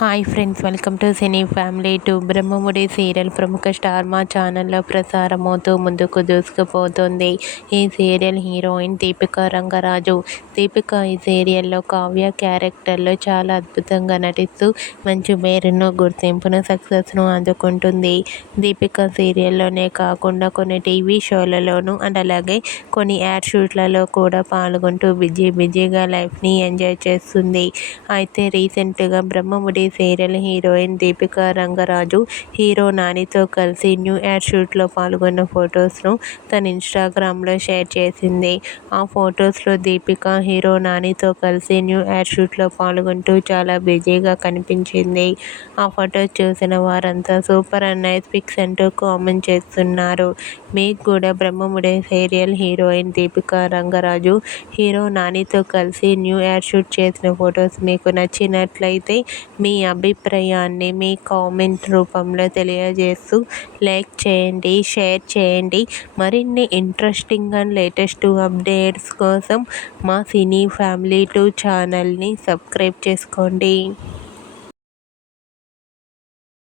Hi friends, welcome to cine family to. Brahmamudi serial ప్రముఖ star మా ఛానల్లో ప్రసారమవుతూ ముందుకు దూసుకుపోతుంది. ఈ సీరియల్ హీరోయిన్ దీపికా రంగరాజు. దీపిక ఈ సీరియల్లో కావ్య క్యారెక్టర్లో చాలా అద్భుతంగా నటిస్తూ మంచి పేరును, గుర్తింపును, సక్సెస్ను అందుకుంటుంది. దీపిక సీరియల్లోనే కాకుండా కొన్ని టీవీ షోలలోనూ అండ్ అలాగే కొన్ని యాడ్ షూట్లలో కూడా పాల్గొంటూ బిజీగా లైఫ్ని ఎంజాయ్ చేస్తుంది. అయితే రీసెంట్గా Brahmamudi serial heroine Deepika Rangaraju hero నానితో కలిసి న్యూ యాడ్ షూట్లో పాల్గొన్న ఫొటోస్ను తన ఇన్స్టాగ్రామ్లో షేర్ చేసింది. ఆ ఫొటోస్లో దీపిక హీరో నానితో కలిసి న్యూ యాడ్ షూట్లో పాల్గొంటూ చాలా బిజీగా కనిపించింది. ఆ ఫొటోస్ చూసిన వారంతా సూపర్ అండ్ నైస్ పిక్స్ అంటూ కామెంట్ చేస్తున్నారు. మీకు కూడా Brahmamudi serial heroine Deepika Rangaraju hero నానితో కలిసి న్యూ యాడ్ షూట్ చేసిన ఫొటోస్ మీకు నచ్చినట్లయితే మీ అభిప్రాయాన్ని మీ కామెంట్ రూపంలో తెలియజేస్తూ లైక్ చేయండి, షేర్ చేయండి. మరిన్ని ఇంట్రెస్టింగ్ అండ్ లేటెస్ట్ అప్డేట్స్ కోసం మా సినీ ఫ్యామిలీ 2 ఛానల్ని సబ్స్క్రైబ్ చేసుకోండి.